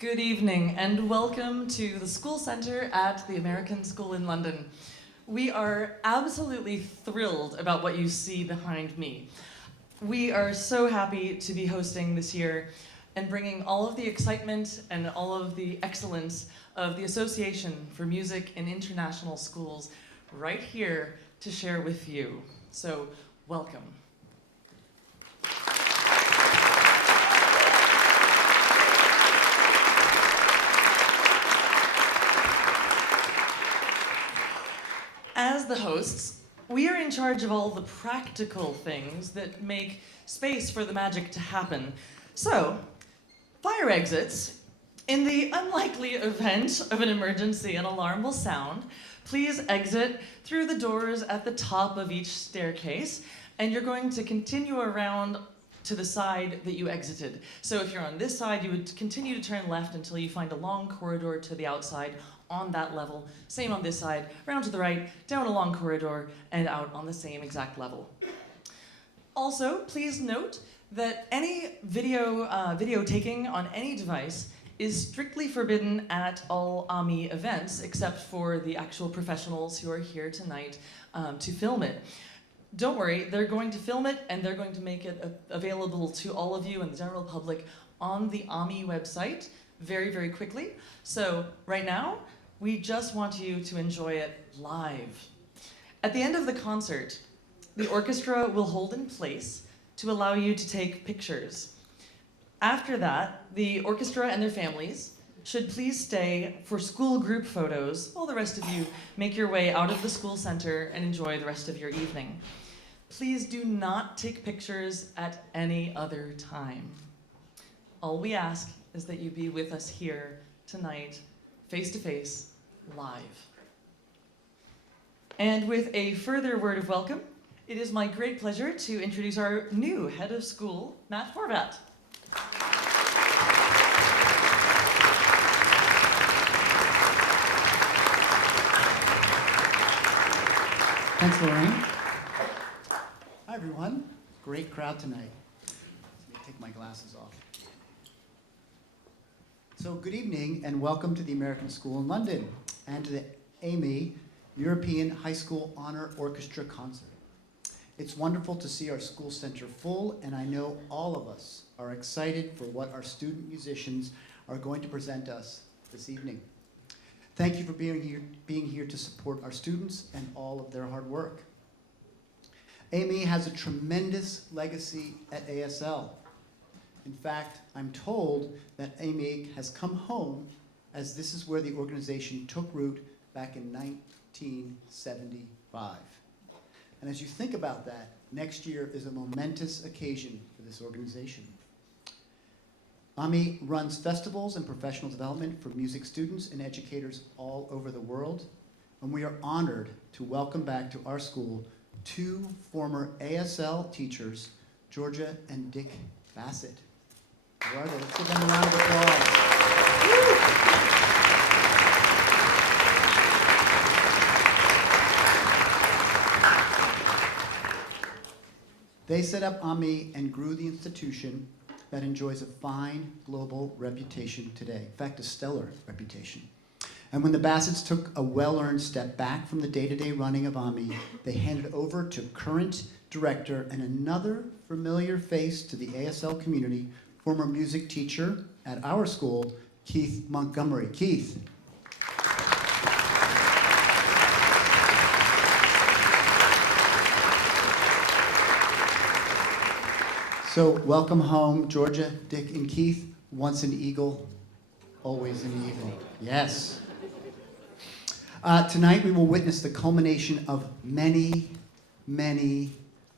Good evening and welcome to the School Centre at the American School in London. We are absolutely thrilled about what you see behind me. We are so happy to be hosting this year and bringing all of the excitement and all of the excellence of the Association for Music in International Schools right here to share with you. So, welcome. As the hosts, we are in charge of all the practical things that make space for the magic to happen. So, fire exits. In the unlikely event of an emergency, an alarm will sound. Please exit through the doors at the top of each staircase, and you're going to continue around to the side that you exited. So if you're on this side, you would continue to turn left until you find a long corridor to the outside on that level. Same on this side, round to the right, down a long corridor, and out on the same exact level. Also, please note that any video taking on any device is strictly forbidden at all AMI events, except for the actual professionals who are here tonight to film it. Don't worry, they're going to film it and they're going to make it available to all of you and the general public on the AMI website very, very quickly. So right now, we just want you to enjoy it live. At the end of the concert, the orchestra will hold in place to allow you to take pictures. After that, the orchestra and their families should please stay for school group photos while the rest of you make your way out of the school center and enjoy the rest of your evening. Please do not take pictures at any other time. All we ask is that you be with us here tonight, face to face, live. And with a further word of welcome, it is my great pleasure to introduce our new head of school, Matt Horvat. Thanks, Lorraine. Hi, everyone. Great crowd tonight. Let me take my glasses off. So good evening and welcome to the American School in London and to the AMI European High School Honor Orchestra Concert. It's wonderful to see our school center full, and I know all of us are excited for what our student musicians are going to present us this evening. Thank you for being here to support our students and all of their hard work. AMI has a tremendous legacy at ASL. In fact, I'm told that AMI has come home, as this is where the organization took root back in 1975. And as you think about that, next year is a momentous occasion for this organization. AMI runs festivals and professional development for music students and educators all over the world, and we are honored to welcome back to our school two former ASL teachers, Georgia and Dick Bassett. Where are they? Let's give them a round of applause. They set up AMI and grew the institution that enjoys a fine global reputation today. In fact, a stellar reputation. And when the Bassetts took a well-earned step back from the day-to-day running of AMI, they handed over to current director and another familiar face to the ASL community, former music teacher at our school, Keith Montgomery. Keith. So welcome home, Georgia, Dick, and Keith. Once an Eagle, always an Eagle. Yes. Tonight we will witness the culmination of many, many,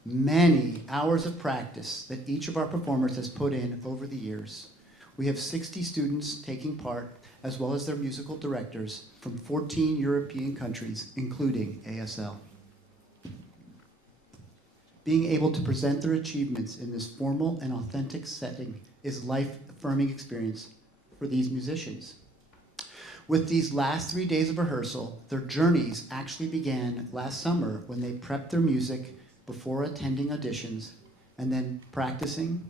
many hours of practice that each of our performers has put in over the years. We have 60 students taking part, as well as their musical directors, from 14 European countries, including ASL. Being able to present their achievements in this formal and authentic setting is a life-affirming experience for these musicians. With these last 3 days of rehearsal, their journeys actually began last summer when they prepped their music before attending auditions and then practicing,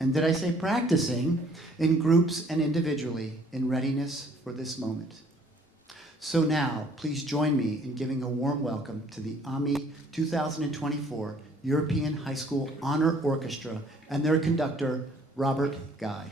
and did I say practicing, in groups and individually in readiness for this moment. So now, please join me in giving a warm welcome to the AMIS 2024 European High School Honor Orchestra and their conductor, Robert Guy.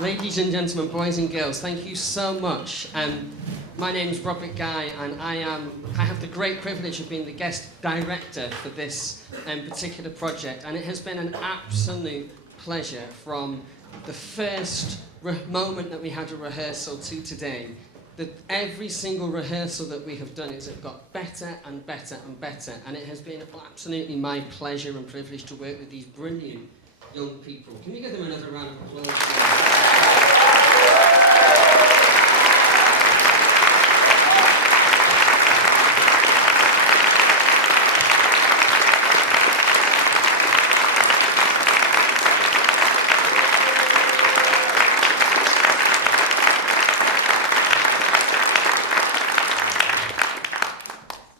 Ladies and gentlemen, boys and girls, thank you so much. My name is Robert Guy, and I have the great privilege of being the guest director for this particular project, and it has been an absolute pleasure from the first moment that we had a rehearsal to today. That every single rehearsal that we have done has got better and better and better, and it has been absolutely my pleasure and privilege to work with these brilliant young people. Can we give them another round of applause?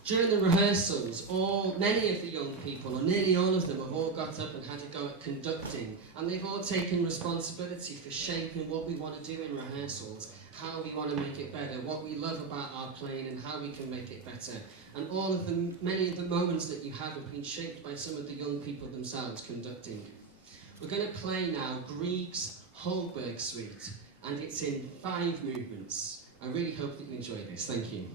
During the rehearsals, many of the young people, or nearly all of them, have all got up and had a go at conducting, and they've all taken responsibility for shaping what we want to do in rehearsals, how we want to make it better, what we love about our playing and how we can make it better. And many of the moments that you have been shaped by some of the young people themselves conducting. We're going to play now Grieg's Holberg Suite, and it's in 5 movements. I really hope that you enjoy this. Thank you.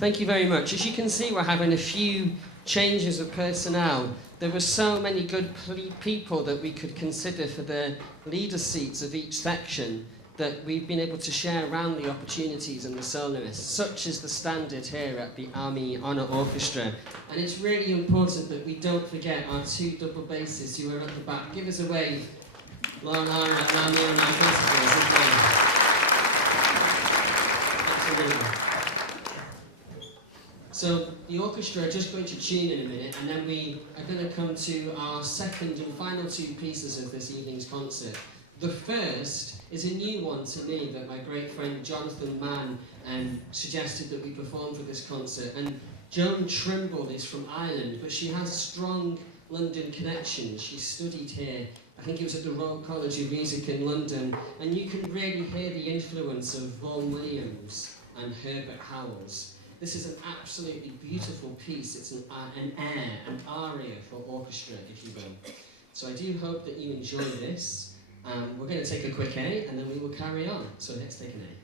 Thank you very much. As you can see, we're having a few changes of personnel. There were so many good people that we could consider for the leader seats of each section that we've been able to share around the opportunities and the soloists, such as the standard here at the AMIS Honor Orchestra. And it's really important that we don't forget our two double basses who are at the back. Give us a wave, Lauren Hara and AMIS and our principals. Absolutely. So the orchestra are just going to tune in a minute, and then we are going to come to our second and final two pieces of this evening's concert. The first is a new one to me that my great friend Jonathan Mann suggested that we perform for this concert. And Joan Trimble is from Ireland, but she has strong London connections. She studied here, I think it was at the Royal College of Music in London, and you can really hear the influence of Vaughan Williams and Herbert Howells. This is an absolutely beautiful piece. It's an air, an aria for orchestra, if you will. So I do hope that you enjoy this. We're going to take a quick A, and then we will carry on. So let's take an A.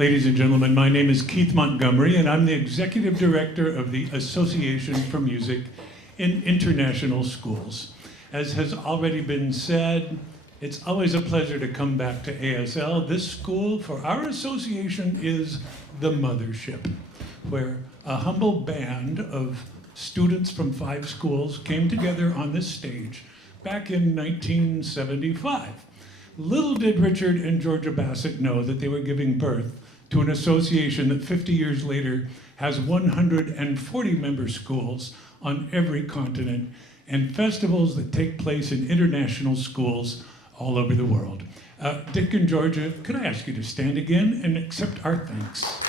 Ladies and gentlemen, my name is Keith Montgomery, and I'm the Executive Director of the Association for Music in International Schools. As has already been said, it's always a pleasure to come back to ASL. This school, for our association, is the mothership, where a humble band of students from 5 schools came together on this stage back in 1975. Little did Richard and Georgia Bassett know that they were giving birth to an association that 50 years later has 140 member schools on every continent and festivals that take place in international schools all over the world. Dick and Georgia, could I ask you to stand again and accept our thanks?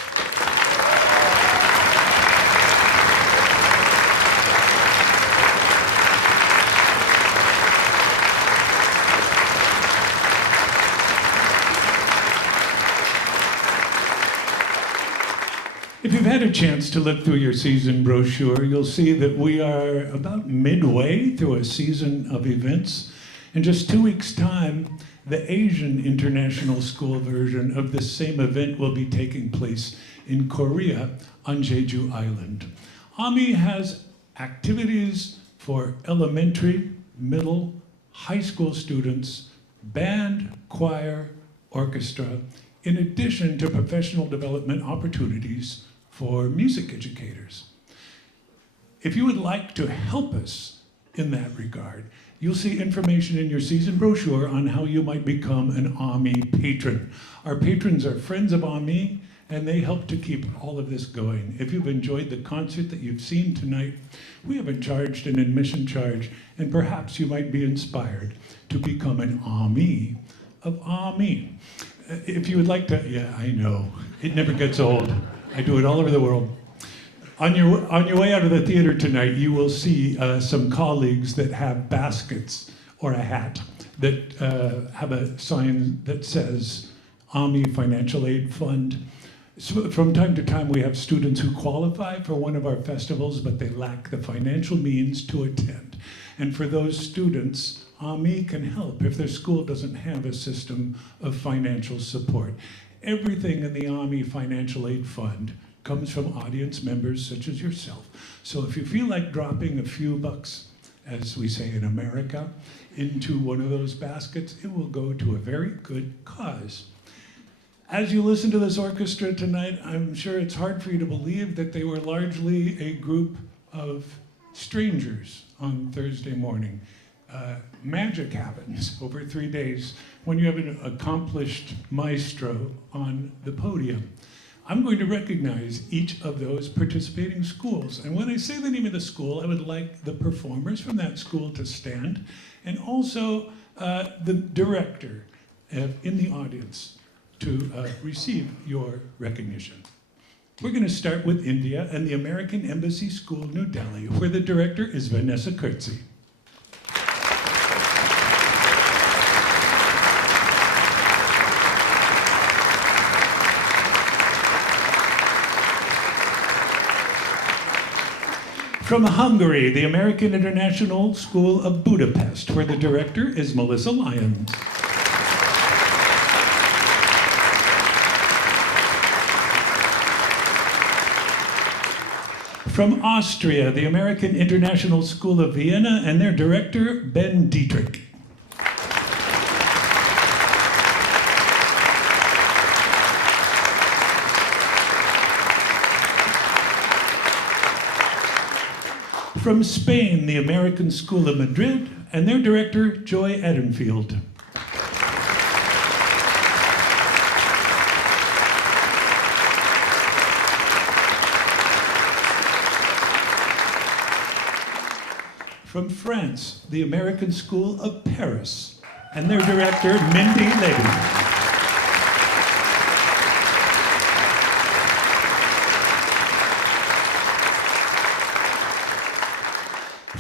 If you've had a chance to look through your season brochure, you'll see that we are about midway through a season of events. In just 2 weeks' time, the Asian International School version of this same event will be taking place in Korea on Jeju Island. AMI has activities for elementary, middle, high school students, band, choir, orchestra, in addition to professional development opportunities for music educators. If you would like to help us in that regard, you'll see information in your season brochure on how you might become an AMI patron. Our patrons are friends of AMI, and they help to keep all of this going. If you've enjoyed the concert that you've seen tonight, we haven't charged an admission charge, and perhaps you might be inspired to become an AMI of AMI. If you would like to, yeah, I know, it never gets old. I do it all over the world. On your way out of the theater tonight, you will see some colleagues that have baskets or a hat that have a sign that says AMI Financial Aid Fund. So from time to time, we have students who qualify for one of our festivals, but they lack the financial means to attend. And for those students, AMI can help if their school doesn't have a system of financial support. Everything in the AMI Financial Aid Fund comes from audience members such as yourself. So if you feel like dropping a few bucks, as we say in America, into one of those baskets, it will go to a very good cause. As you listen to this orchestra tonight, I'm sure it's hard for you to believe that they were largely a group of strangers on Thursday morning. Magic happens over 3 days when you have an accomplished maestro on the podium. I'm going to recognize each of those participating schools. And when I say the name of the school, I would like the performers from that school to stand, and also the director in the audience to receive your recognition. We're going to start with India and the American Embassy School, New Delhi, where the director is Vanessa Kurtzi. From Hungary, the American International School of Budapest, where the director is Melissa Lyons. From Austria, the American International School of Vienna, and their director, Ben Dietrich. From Spain, the American School of Madrid, and their director, Joy Edenfield. From France, the American School of Paris, and their director, Mindy Levy.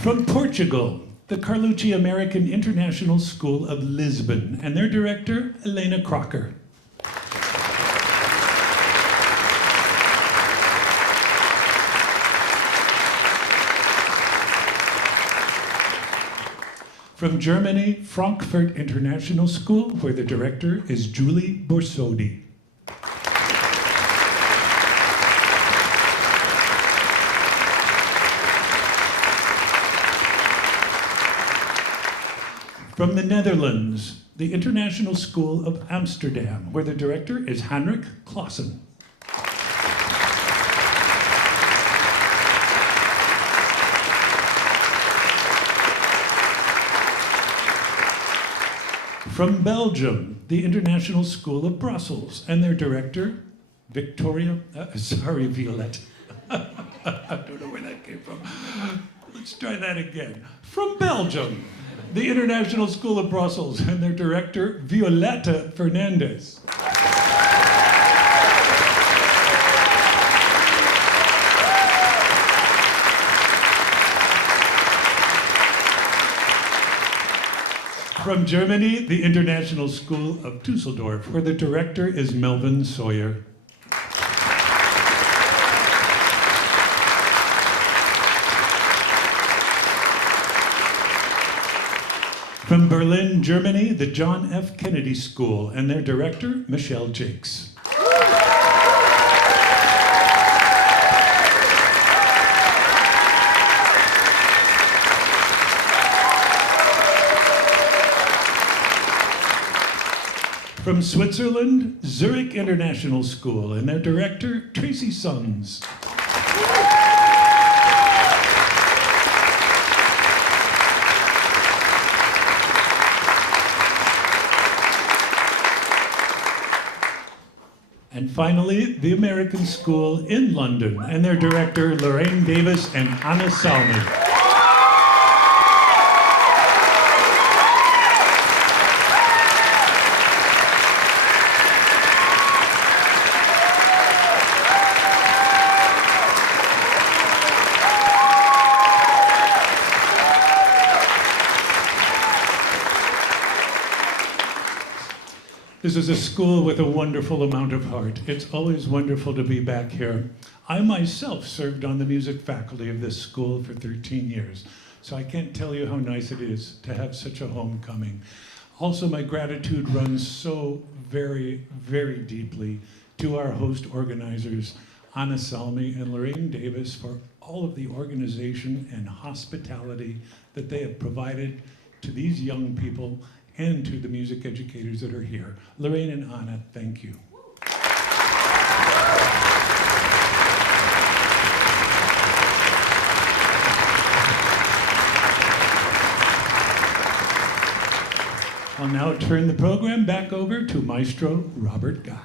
From Portugal, the Carlucci American International School of Lisbon, and their director, Elena Crocker. From Germany, Frankfurt International School, where the director is Julie Borsodi. From the Netherlands, the International School of Amsterdam, where the director is Henrik Clausen. From Belgium, the International School of Brussels, and their director, Violette. I don't know where that came from. Let's try that again. From Belgium, the International School of Brussels, and their director, Violetta Fernandez. From Germany, the International School of Dusseldorf, where the director is Melvin Sawyer. From Berlin, Germany, the John F. Kennedy School, and their director, Michelle Jakes. From Switzerland, Zurich International School, and their director, Tracy Sons. And finally, the American School in London, and their director, Lorraine Davis and Anna Salmi. This is a school with a wonderful amount of heart. It's always wonderful to be back here. I myself served on the music faculty of this school for 13 years, so I can't tell you how nice it is to have such a homecoming. Also, my gratitude runs so very, very deeply to our host organizers, Anna Salmi and Lorraine Davis, for all of the organization and hospitality that they have provided to these young people and to the music educators that are here. Lorraine and Anna, thank you. I'll now turn the program back over to Maestro Robert Guy.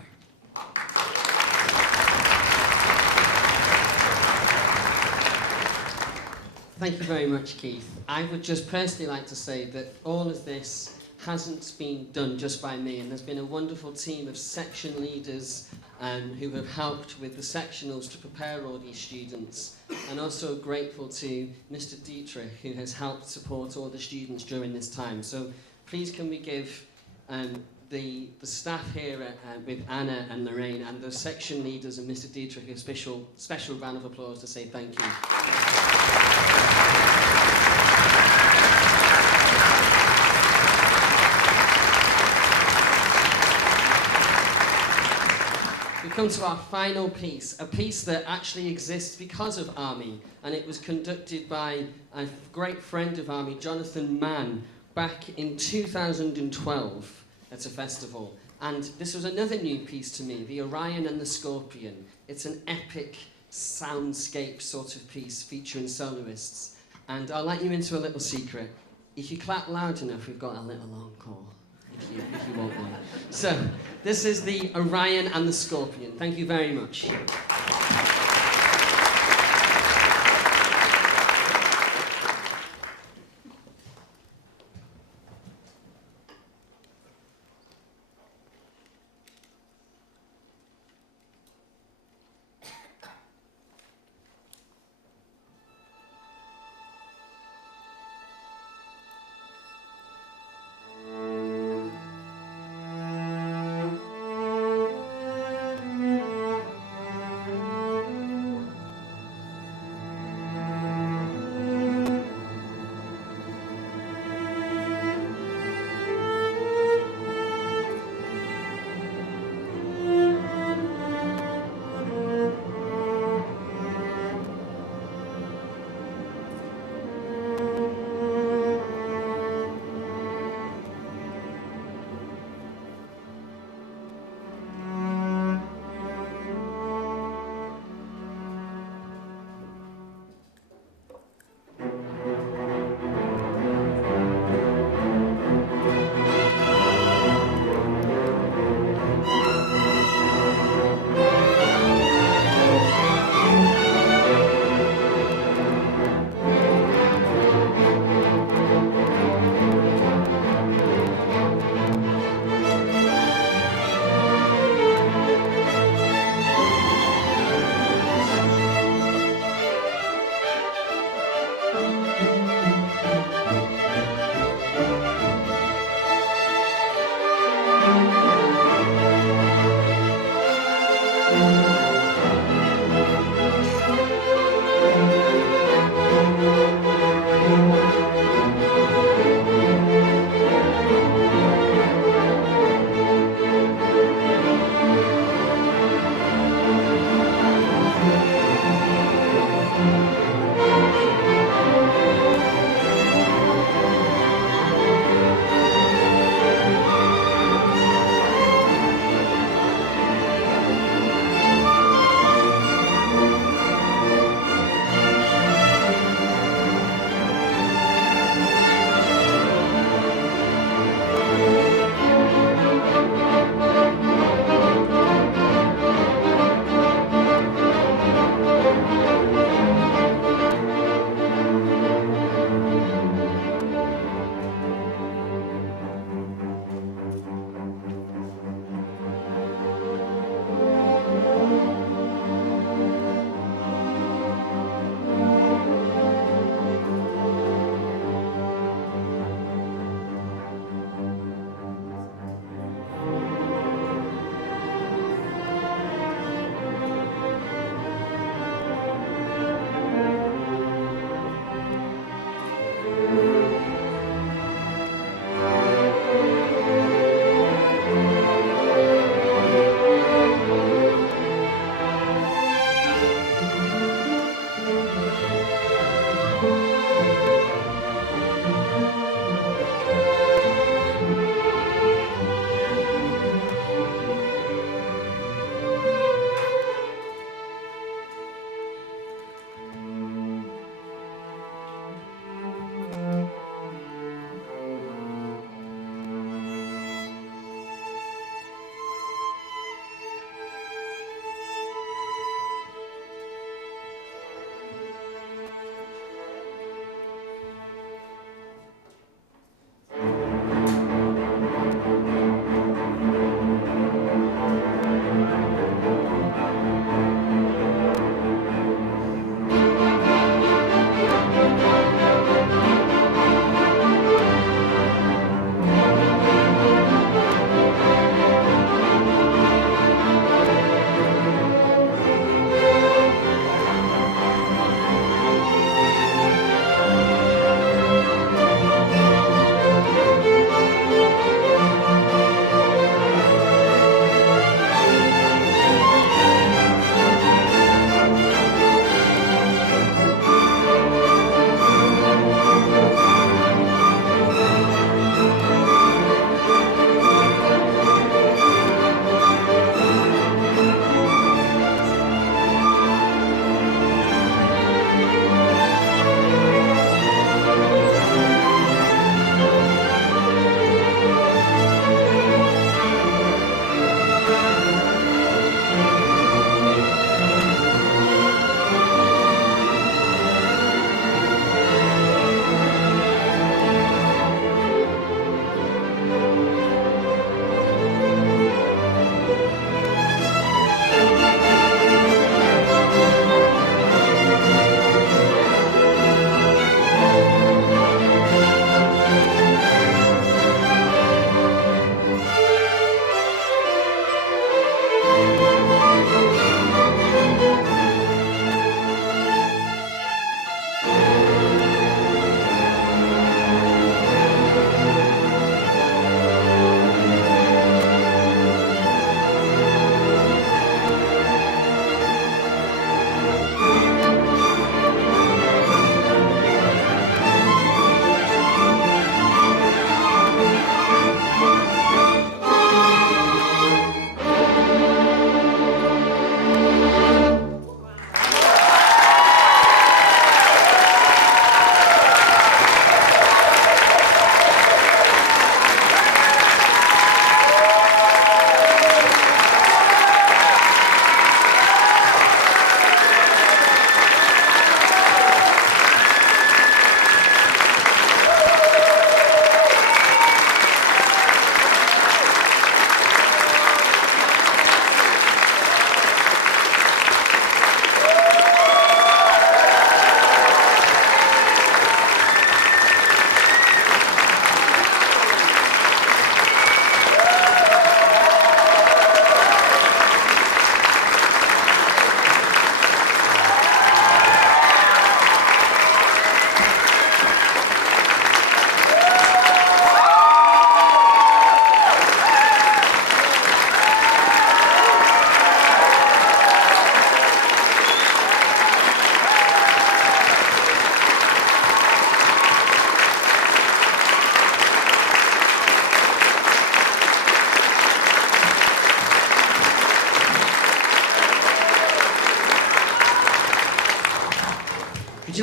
Thank you very much, Keith. I would just personally like to say that all of this hasn't been done just by me, and there's been a wonderful team of section leaders who have helped with the sectionals to prepare all these students, and also grateful to Mr. Dietrich, who has helped support all the students during this time. So please can we give the staff here with Anna and Lorraine and the section leaders and Mr. Dietrich a special round of applause to say thank you. We come to our final piece, a piece that actually exists because of AMI, and it was conducted by a great friend of AMI, Jonathan Mann, back in 2012 at a festival. And this was another new piece to me, The Orion and the Scorpion. It's an epic soundscape sort of piece featuring soloists. And I'll let you into a little secret. If you clap loud enough, we've got a little encore. If you want one. So, this is The Orion and the Scorpion. Thank you very much.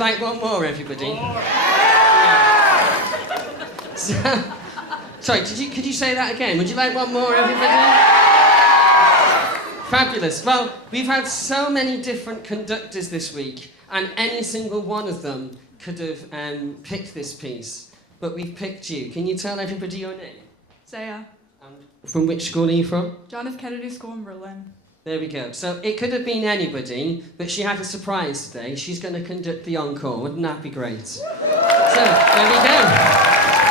like one more, everybody? So, sorry, could you say that again? Would you like one more, everybody? Fabulous. Well, we've had so many different conductors this week, and any single one of them could have picked this piece, but we've picked you. Can you tell everybody your name? Saya, And from which school are you from? John F. Kennedy School in Berlin. There we go. So it could have been anybody, but she had a surprise today. She's going to conduct the encore. Wouldn't that be great? So, there we go.